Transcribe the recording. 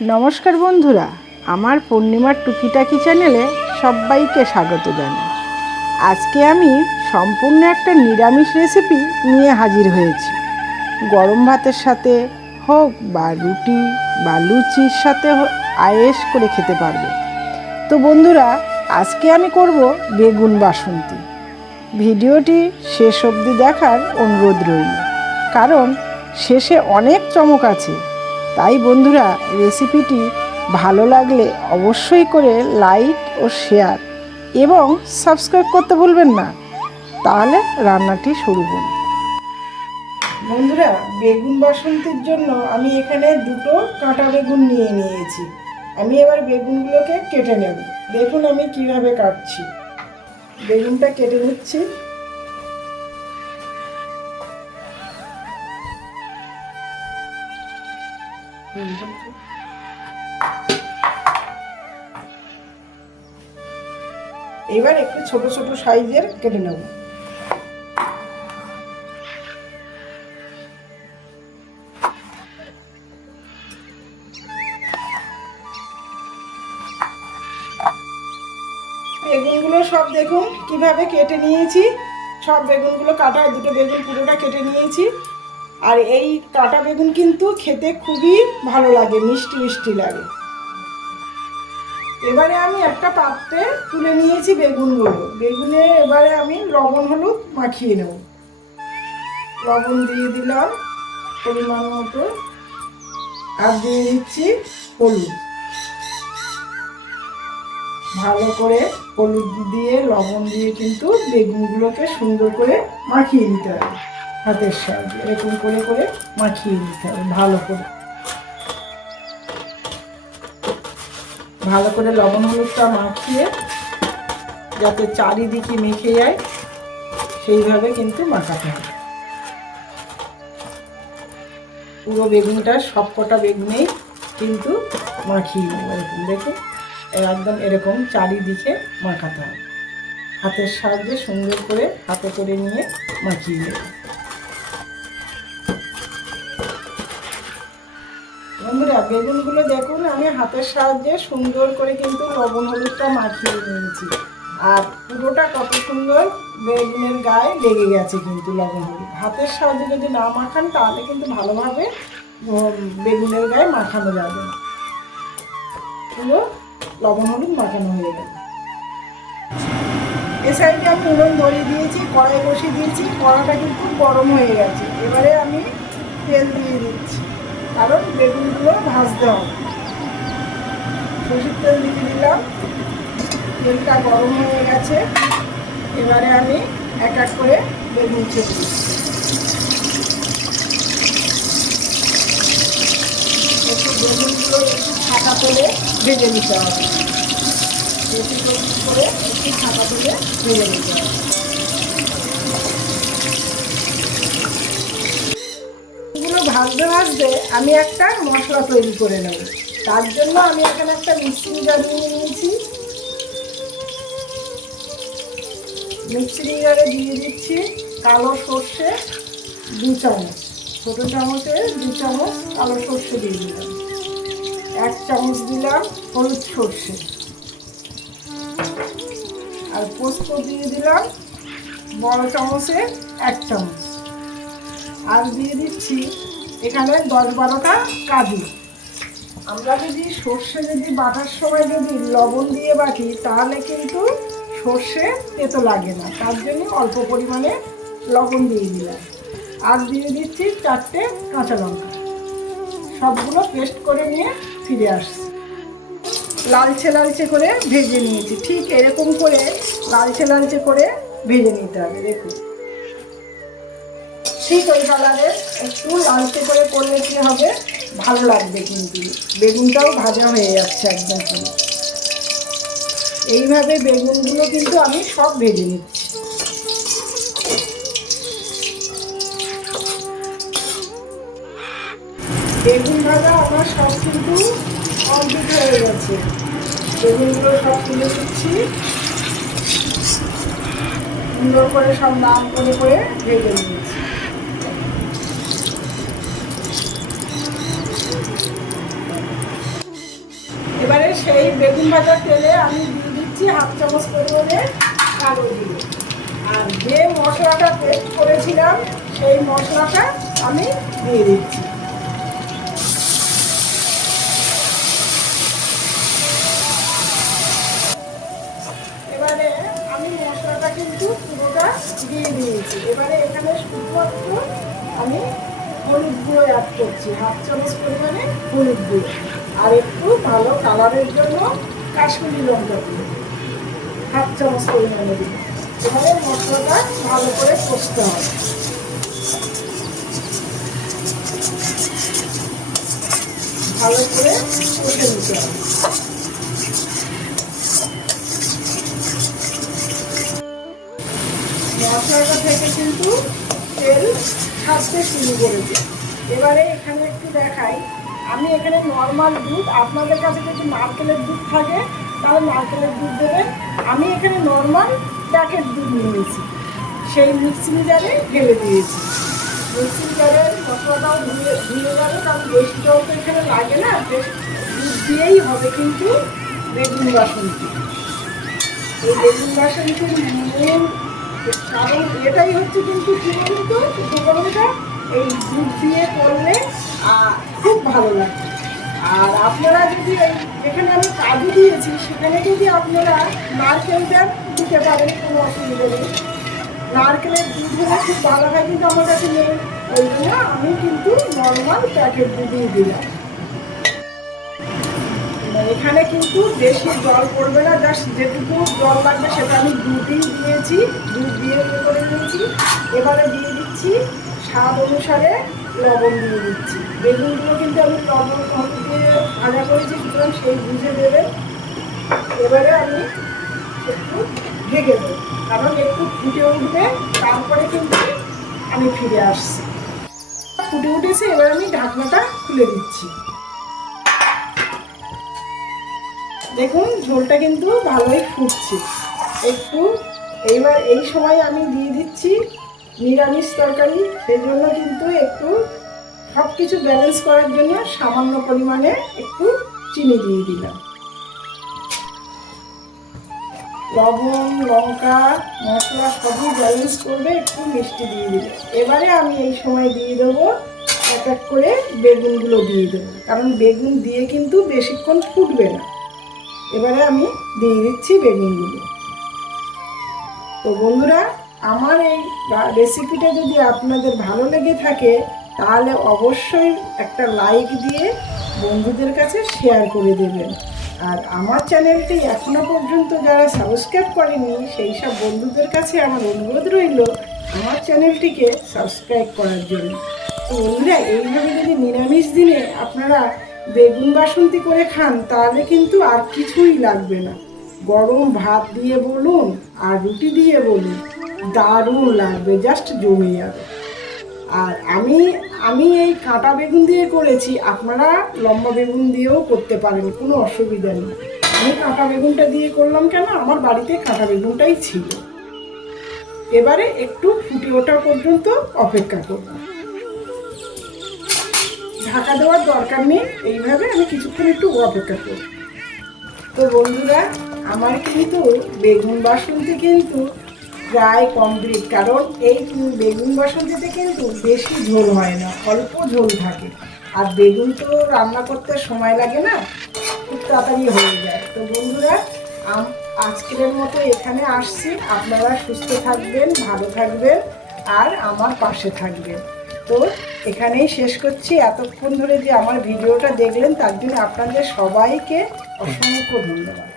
নমস্কার বন্ধুরা, আমার পূর্ণিমার টুকিটাকি চ্যানেলে সবাইকে স্বাগত জানাই। আজকে আমি সম্পূর্ণ একটা নিরামিষ রেসিপি নিয়ে হাজির হয়েছি। গরম ভাতের সাথে হোক বা রুটি বা লুচির সাথে আয়েশ করে খেতে পারবে। তো বন্ধুরা, আজকে আমি করব বেগুন বাসন্তী। ভিডিওটি শেষ অবধি দেখার অনুরোধ রইল, কারণ শেষে অনেক চমক আছে। তাই বন্ধুরা, রেসিপিটি ভালো লাগলে অবশ্যই করে লাইক ও শেয়ার এবং সাবস্ক্রাইব করতে ভুলবেন না। তাহলে রান্নাটি শুরু করুন। বন্ধুরা, বেগুন বাসন্তীর জন্য আমি এখানে দুটো কাঁটা বেগুন নিয়েছি। আমি এবার বেগুনগুলোকে কেটে নেব। দেখুন আমি কিভাবে কাটছি। বেগুনটা কেটে নিচ্ছি। এবার একটু ছোট ছোট সাইজের কেটে নেব। বেগুনগুলো সব দেখুন কিভাবে কেটে নিয়েছি। সব বেগুনগুলো কাটা, দুটো বেগুন পুরোটা কেটে নিয়েছি। আর এই কাটা বেগুন কিন্তু খেতে খুবই ভালো লাগে, মিষ্টি মিষ্টি লাগে। এবারে আমি একটা পাত্রে তুলে নিয়েছি বেগুনগুলো। বেগুনে এবারে আমি লবণ হলুদ মাখিয়ে নেব। লবণ দিয়ে দিলাম পরিমাণ মতো, আর দিয়ে দিচ্ছি হলুদ। ভালো করে হলুদ দিয়ে লবণ দিয়ে কিন্তু বেগুনগুলোকে সুন্দর করে মাখিয়ে নিতে হবে। হাতের সাহায্যে এরকম করে করে মাখিয়ে নিতে হবে। ভালো করে লবণ হলুদটা মাখিয়ে যাতে চারিদিকে মেখে যায় সেইভাবে কিন্তু মাখাতে হবে। পুরো বেগুনটা সবকটা বেগুনেই কিন্তু মাখিয়ে নেব। এরকম দেখুন, একদম এরকম চারিদিকে মাখাতে হবে। হাতের সাহায্যে সুন্দর করে হাতে করে নিয়ে মাখিয়ে নেব। বন্ধুরা, বেগুনগুলো দেখুন আমি হাতের সাহায্যে সুন্দর করে কিন্তু লবণ হলুদটা মাখিয়ে নিয়েছি। আর পুরোটা কত সুন্দর বেগুনের গায়ে লেগে গেছে কিন্তু লবণ হলুদ। হাতের সাহায্যে যদি না মাখান তাহলে কিন্তু ভালোভাবে বেগুনের গায়ে মাখানো যাবে না। পুরো লবণ হলুদ মাখানো হয়ে গেল। এ সাইডে আমি উনুন ধরিয়ে দিয়েছি, কড়াই বসিয়ে দিয়েছি। কড়াটা কিন্তু গরম হয়ে গেছে। এবারে আমি তেল দিয়ে দিচ্ছি, কারণ বেগুনগুলো ভাজতে হবে। সরষের তেল দিয়ে দিলাম। তেলটা গরম হয়ে গেছে। এবারে আমি এক এক করে বেগুন ছেড়ে দিচ্ছি। একটু বেগুনগুলো একটু ছাকা তুলে ভেজে নিতে হবে। বেশি করে একটু ছাকা তুলে ভেজে নিতে হবে। এগুলো ভাজতে ভাজতে আমি একটা মশলা তৈরি করে নেব। তার জন্য আমি এখানে একটা মিক্সিং জার নিয়ে নিয়েছি। মিক্সিং জারে দিয়ে দিচ্ছি কালো সর্ষে 2 চামচ। ছোটো চামচে 2 চামচ কালো সর্ষে দিয়ে দিলাম। 1 চামচ দিলাম হলুদ সর্ষে, আর পোস্ত দিয়ে দিলাম বড় চামচে 1 চামচ। আর দিয়ে দিচ্ছি এখানে 10-12টা কাজু। আমরা যদি সর্ষে বাটার সময় যদি লবণ দিয়ে বাটি তাহলে কিন্তু সর্ষে তেতো লাগে না, তার জন্য অল্প পরিমাণে লবণ দিয়ে দিলাম। আর দিয়ে দিচ্ছি 4টে কাঁচা লঙ্কা। সবগুলো পেস্ট করে নিয়ে ফিরে আসছি। লালচে লালচে করে ভেজে নিয়েছি। ঠিক এরকম করে লালচে লালচে করে ভেজে নিতে হবে। দেখুন ঠিক ওই কালারে একটু লালচে করে করলে কি হবে, ভালো লাগবে। কিন্তু বেগুনটাও ভাজা হয়ে যাচ্ছে একদম পুরো। এইভাবে বেগুনগুলো কিন্তু আমি সব ভেজে নিচ্ছি। বেগুন ভাজা আমার সব কিন্তু কমপ্লিট হয়ে গেছে। বেগুনগুলো সব তুলে দিচ্ছি। সুন্দর করে সব লাল করে করে ভেজে নিয়েছি। সেই বেগুন ভাজার তেলে আমি দিয়ে দিচ্ছি 1/2 চামচ পরিমাণে কালো জিরে। আর যে মশলাটা পেস্ট করেছিলাম সেই মশলাটা আমি দিয়ে দিচ্ছি। এবারে আমি মশলাটা কিন্তু পুরোটা দিয়ে দিয়েছি। এবারে এখানে শুধুমাত্র আমি হলুদ গুঁড়ো অ্যাড করছি, 1/2 চামচ পরিমাণে হলুদ গুঁড়ো। আর একটু ভালো কালারের জন্য কাশ্মীরি লঙ্কা গুঁড়ো 1/2 চামচ পরিমাণে দিই। এবারে মশলাটা ভালো করে কষতে হবে। ভালো করে কষে নিতে হবে। মশলাটা থেকে কিন্তু তেল ছাড়তে শুরু করেছে। এবারে এখানে একটু দেখাই, আমি এখানে নর্মাল দুধ, আপনাদের কাছে যদি নারকেলের দুধ থাকে তাহলে নারকেলের দুধ দেবেন। আমি এখানে নর্মাল প্যাকেট দুধ নিয়েছি, সেই মিক্সিং জারে ঢেলে দিয়েছি। মিক্সিং জারের মশলাটাও ধুয়ে যাবে, কারণ বেশি জল তো এখানে লাগে না, বেশ দুধ দিয়েই হবে কিন্তু বেগুন বাসন্তী। এই বেগুন বাসন্তীর মূল কারণ এটাই হচ্ছে কিন্তু কি বলুন তো, উপকরণটা এই দুধ দিয়ে করলে খুব ভালো লাগে। আর আপনারা যদি এখানে আমি কাজু দিয়েছি, সেখানে যদি আপনারা নারকেল দেন দিতে পারেন, কোনো অসুবিধা নেই। নারকেলের দুধ হলে খুব ভালো হয়, কিন্তু আমার কাছে নেই, ওই জন্য আমি কিন্তু নর্মাল প্যাকেট দুধই দিলাম। এখানে কিন্তু বেশি জল পড়বে না, জাস্ট যেটুকু জল লাগবে সেটা আমি দুধই দিয়েছি, দুধ দিয়ে করে নিয়েছি। এবারে দিয়ে দিচ্ছি স্বাদ অনুসারে লবণ দিয়ে দিচ্ছি। বেগুনগুলো কিন্তু আমি লবণ হলুদ দিয়ে ভাজা করেছি, সুতরাং সেই বুঝে দেবেন। এবারে আমি একটু ঢেকে দেবো, কারণ একটু ফুটে উঠবে, তারপরে কিন্তু আমি ফিরে আসছি। ফুটে উঠেছে, এবার আমি ঢাকনাটা খুলে দিচ্ছি। দেখুন ঝোলটা কিন্তু ভালোই ফুটছে একটু। এইবার এই সময় আমি দিয়ে দিচ্ছি নিরামিষ তরকারি, সেই জন্য কিন্তু একটু সব কিছু ব্যালেন্স করার জন্য সামান্য পরিমাণে একটু চিনি দিয়ে দিলাম। লবণ, লঙ্কা, মশলা সবই ব্যালেন্স করবে, একটু মিষ্টি দিয়ে দিলে। এবারে আমি এই সময় দিয়ে দেবো এক এক করে বেগুনগুলো দিয়ে দেবো, কারণ বেগুন দিয়ে কিন্তু বেশিক্ষণ ফুটবে না। এবারে আমি দিয়ে দিচ্ছি বেগুনগুলো। তো বন্ধুরা, আমার এই রেসিপিটা যদি আপনাদের ভালো লেগে থাকে তাহলে অবশ্যই একটা লাইক দিয়ে বন্ধুদের কাছে শেয়ার করে দেবেন। আর আমার চ্যানেলটি এখনো পর্যন্ত যারা সাবস্ক্রাইব করেনি সেই সব বন্ধুদের কাছে আমার অনুরোধ রইল আমার চ্যানেলটিকে সাবস্ক্রাইব করার জন্য। তো বন্ধুরা, এইভাবে যদি নিরামিষ দিনে আপনারা বেগুন বাসন্তী করে খান তাহলে কিন্তু আর কিছুই লাগবে না। গরম ভাত দিয়ে বলুন আর রুটি দিয়ে বলুন, দারুণ লাগবে, জাস্ট জমে যাবে। আর আমি এই কাঁটা বেগুন দিয়ে করেছি, আপনারা লম্বা বেগুন দিয়েও করতে পারেন, কোনো অসুবিধা নেই। আমি কাঁটা বেগুনটা দিয়ে করলাম কেন, আমার বাড়িতে কাঁটা বেগুনটাই ছিল। এবারে একটু ফুটে ওঠা পর্যন্ত অপেক্ষা করব। ঢাকা দেওয়ার দরকার নেই, এইভাবে আমি কিছুক্ষণ একটু অপেক্ষা করব। তো বন্ধুরা, আমার কিন্তু বেগুন বাসন্তী কিন্তু প্রায় কমপ্লিট, কারণ এই বেগুন বাসন্তীতে কিন্তু বেশি ঝোল হয় না, অল্প ঝোল থাকে। আর বেগুন তো রান্না করতে সময় লাগে না, খুব তাড়াতাড়ি হয়ে যায়। তো বন্ধুরা, আজকের মতো এখানে আসছি। আপনারা সুস্থ থাকবেন, ভালো থাকবেন আর আমার পাশে থাকবেন। তো এখানেই শেষ করছি। এতক্ষণ ধরে যে আমার ভিডিওটা দেখলেন তার জন্য আপনাদের সবাইকে অসংখ্য ধন্যবাদ।